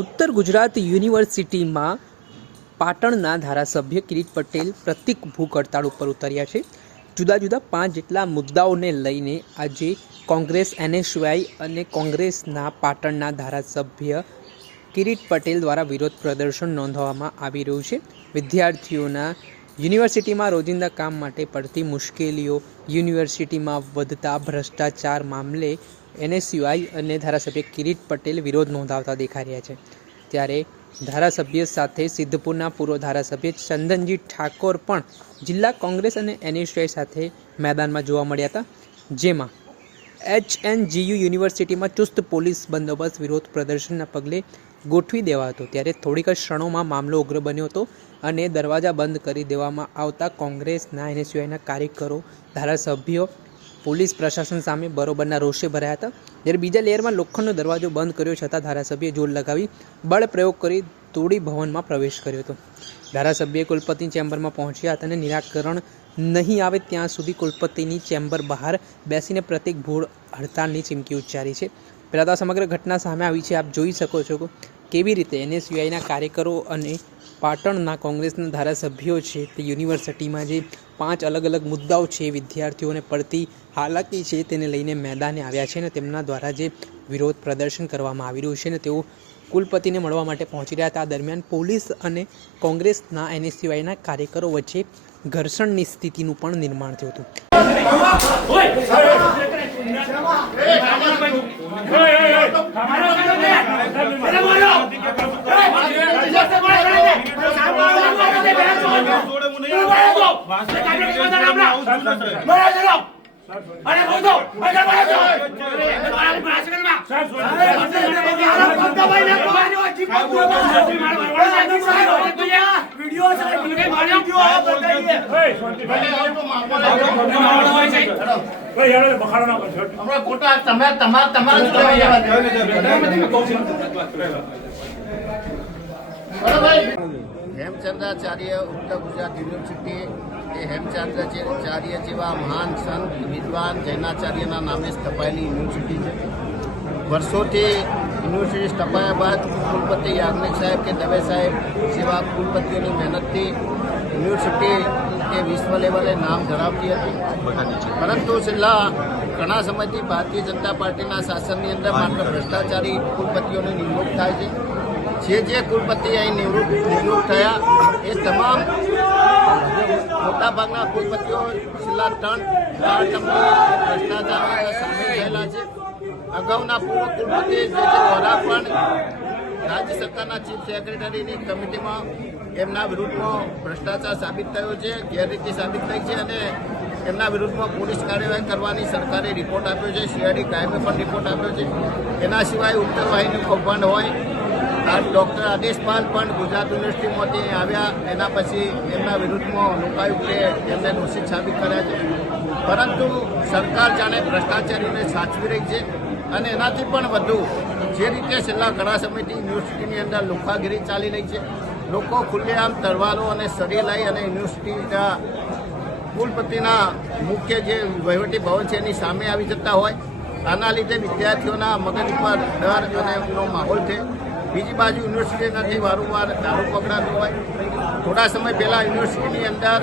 ઉત્તર ગુજરાત યુનિવર્સિટીમાં પાટણના ધારાસભ્ય કિરીટ પટેલ પ્રતિક ભૂખ હડતાળ ઉપર ઉતર્યા છે। જુદા જુદા 5 જેટલા મુદ્દાઓને લઈને આજે કોંગ્રેસ એનએસયુઆઈ અને કોંગ્રેસના પાટણના ધારાસભ્ય કિરીટ પટેલ દ્વારા વિરોધ પ્રદર્શન નોંધવામાં આવી રહ્યું છે। વિદ્યાર્થીઓના યુનિવર્સિટીમાં રોજિંદા કામ માટે પડતી મુશ્કેલીઓ, યુનિવર્સિટીમાં વધતા ભ્રષ્ટાચાર મામલે એનએસયુઆઈ અને ધારાસભ્ય કિરીટ પટેલ વિરોધ નોંધાવતા દેખાઈ રહ્યા છે। ત્યારે ધારાસભ્ય સાથે સિદ્ધપુરના પૂર્વ ધારાસભ્ય ચંદનજી ઠાકોર પણ જિલ્લા કોંગ્રેસ અને એનએસયુઆઈ સાથે મેદાનમાં જોવા મળ્યા હતા, જેમાં HNGU યુનિવર્સિટીમાં ચુસ્ત પોલીસ બંદોબસ્ત વિરોધ પ્રદર્શનના પગલે ગોઠવી દેવાયો હતો। ત્યારે થોડીક જ ક્ષણોમાં મામલો ઉગ્ર બન્યો હતો અને દરવાજા બંધ કરી દેવામાં આવતા કોંગ્રેસના એનએસયુઆઈના કાર્યકરો, ધારાસભ્યો પોલીસ પ્રશાસન સામે બરોબરના રોષે ભરાયા હતા। જ્યારે બીજા લેયરમાં લોખંડનો દરવાજો બંધ કર્યો છતાં ધારાસભ્યએ જોર લગાવી બળ પ્રયોગ કરી તોડી ભવનમાં પ્રવેશ કર્યો હતો। ધારાસભ્યએ કુલપતિ ચેમ્બરમાં પહોંચ્યા હતા અને નિરાકરણ નહીં આવે ત્યાં સુધી કુલપતિની ચેમ્બર બહાર બેસીને પ્રતિક ભૂખ હડતાળની ચીમકી ઉચ્ચારી છે। પહેલાં તો આ સમગ્ર ઘટના સામે આવી છે। આપ જોઈ શકો છો કેવી રીતે એનએસયુઆઈના કાર્યકરો અને પાટણના કોંગ્રેસના ધારાસભ્યો છે તે યુનિવર્સિટીમાં જે 5 અલગ અલગ મુદ્દાઓ છે, વિદ્યાર્થીઓને પડતી હાલાકી છે, તેને લઈને મેદાને આવ્યા છે અને તેમના દ્વારા જે વિરોધ પ્રદર્શન કરવામાં આવી રહ્યું છે ને તેઓ કુલપતિને મળવા માટે પહોંચી રહ્યા હતા। આ દરમિયાન પોલીસ અને કોંગ્રેસના એનએસયુઆઈના કાર્યકરો વચ્ચે ઘર્ષણની સ્થિતિનું પણ નિર્માણ થયું હતું। હેમચંદ્રાચાર્ય ઉત્તર ગુજરાત યુનિવર્સિટી એ હેમચંદ્રાચાર્ય જેવા મહાન સંત વિદ્વાન જૈનાચાર્યના નામે સ્થપાયેલી યુનિવર્સિટી છે। વર્ષોથી યુનિવર્સિટી સ્થપાયા બાદ કુલપતિ યાજ્ઞિક સાહેબ કે દવે સાહેબ જેવા કુલપતિઓની મહેનતથી યુનિવર્સિટી એ વિશ્વ લેવલે નામ ધરાવતી હતી, પરંતુ છેલ્લા ઘણા સમયથી ભારતીય જનતા પાર્ટીના શાસનની અંદર માત્ર ભ્રષ્ટાચારી કુલપતિઓની નિમણૂક થાય છે। જે કુલપતિ અહીં નિમણૂક થયા એ તમામ મોટાભાગના કુલપતિઓ છેલ્લા 3 ભ્રષ્ટાચારમાં સામેલ થયેલા છે। અગાઉના પૂર્વ કુલપતિ વોરા પણ રાજ્ય સરકારના ચીફ સેક્રેટરીની કમિટીમાં એમના વિરુદ્ધમાં ભ્રષ્ટાચાર સાબિત થયો છે, ગેરરીતિ સાબિત થઈ છે અને એમના વિરુદ્ધમાં પોલીસ કાર્યવાહી કરવાની સરકારે રિપોર્ટ આપ્યો છે। CID ક્રાઇમે પણ રિપોર્ટ આપ્યો છે। એના સિવાય ઉત્તર વાહિની કૌભાંડ હોય, આ ડૉક્ટર આદેશપાલ પણ ગુજરાત યુનિવર્સિટીમાંથી આવ્યા, એના પછી એમના વિરુદ્ધમાં લોકાયુક્તે એમને દોષિત સાબિત કર્યા છે, પરંતુ સરકાર જાણે ભ્રષ્ટાચારીઓને સાચવી રહી છે। અને એનાથી પણ વધુ જે રીતે છેલ્લા ઘણા સમયથી યુનિવર્સિટીની અંદર લુખાગીરી ચાલી રહી છે, લોકો ખુલ્લેઆમ તલવારો અને સળી લઈ અને યુનિવર્સિટીના કુલપતિના મુખ્ય જે વહીવટી ભવન છે એની સામે આવી જતા હોય, આના લીધે વિદ્યાર્થીઓના મગજ ઉપર ડર અને એનો માહોલ છે। બીજી બાજુ યુનિવર્સિટીમાંથી વારંવાર દારૂ પકડાતું હોય, થોડા સમય પહેલાં યુનિવર્સિટીની અંદર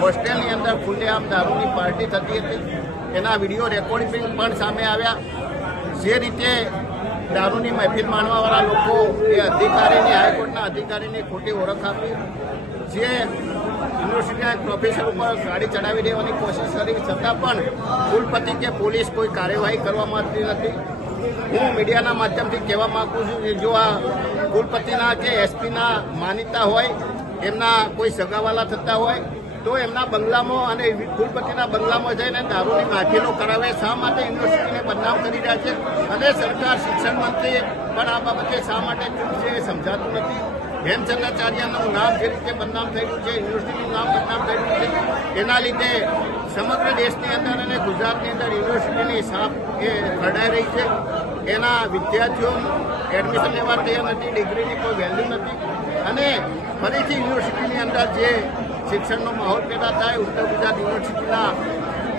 હોસ્ટેલની અંદર ખુલ્લેઆમ દારૂની પાર્ટી થતી હતી, એના વિડીયો રેકોર્ડિંગ પણ સામે આવ્યા। જે રીતે દારૂની મહેફિલ માણવાવાળા લોકો એ અધિકારીની, હાઈકોર્ટના અધિકારીની ખોટી ઓળખ આપી, જે યુનિવર્સિટીના પ્રોફેસર ઉપર ગાડી ચડાવી દેવાની કોશિશ કરી છતાં પણ કુલપતિ કે પોલીસ કોઈ કાર્યવાહી કરવામાં આવતી નથી। હું મીડિયાના માધ્યમથી કહેવા માગું છું કે જો આ કુલપતિના કે એસપીના માનીતા હોય, એમના કોઈ સગાવાલા થતા હોય તો એમના બંગલામાં અને કુલપતિના બંગલામાં જઈને દારૂની મહેફિલો કરાવે, શા માટે યુનિવર્સિટીને બદનામ કરી રહ્યા છે? અને સરકાર, શિક્ષણ મંત્રી પણ આ બાબતે શા માટે ચૂપ છે એ સમજાતું નથી। હેમચંદ્રાચાર્યનું નામ જે રીતે બદનામ થઈ રહ્યું છે, યુનિવર્સિટીનું નામ બદનામ થઈ રહ્યું છે, એના લીધે સમગ્ર દેશની અંદર અને ગુજરાતની અંદર યુનિવર્સિટીની સાપ એ ખરડાઈ રહી છે। એના વિદ્યાર્થીઓ એડમિશન લેવા તૈયાર નથી, ડિગ્રીની કોઈ વેલ્યુ નથી અને ફરીથી યુનિવર્સિટીની અંદર જે શિક્ષણનો માહોલ પેદા થાય, ઉત્તર ગુજરાત યુનિવર્સિટીના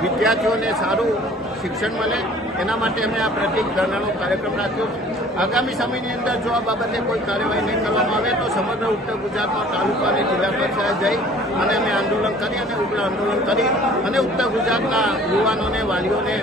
વિદ્યાર્થીઓને સારું શિક્ષણ મળે, એના માટે અમે આ પ્રતિક ધરણાનો કાર્યક્રમ રાખ્યો છે। આગામી સમયની અંદર જો આ બાબતે કોઈ કાર્યવાહી નહીં કરવામાં આવે તો સમગ્ર ઉત્તર ગુજરાતમાં તાલુકા અને જિલ્લા કક્ષાએ જઈ અને અમે આંદોલન કરી અને ઉગ્ર આંદોલન કરી અને ઉત્તર ગુજરાતના યુવાનોને વાલીઓને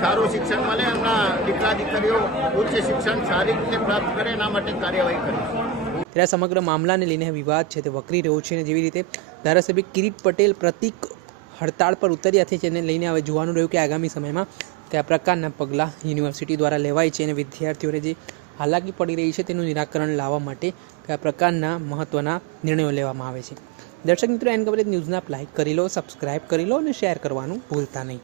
સારું શિક્ષણ મળે, એમના દીકરા દીકરીઓ ઉચ્ચ શિક્ષણ સારી રીતે પ્રાપ્ત કરે એના માટે કાર્યવાહી કરીશું. ત્યારે સમગ્ર મામલાને લઈને વિવાદ છે તે વકરી રહ્યો છે અને જેવી રીતે ધારાસભ્ય કિરીટ પટેલ પ્રતિક હડતાળ પર ઉતર્યા છે જેને લઈને હવે જોવાનું રહ્યું કે આગામી સમયમાં કયા પ્રકારના પગલાં યુનિવર્સિટી દ્વારા લેવાય છે અને વિદ્યાર્થીઓને જે હાલાકી પડી રહી છે તેનું નિરાકરણ લાવવા માટે કયા પ્રકારના મહત્ત્વના નિર્ણયો લેવામાં આવે છે. દર્શક મિત્રો, એન કવરેજ ન્યૂઝને આપ લાઇક કરી લો, સબસ્ક્રાઇબ કરી લો અને શેર કરવાનું ભૂલતા નહીં.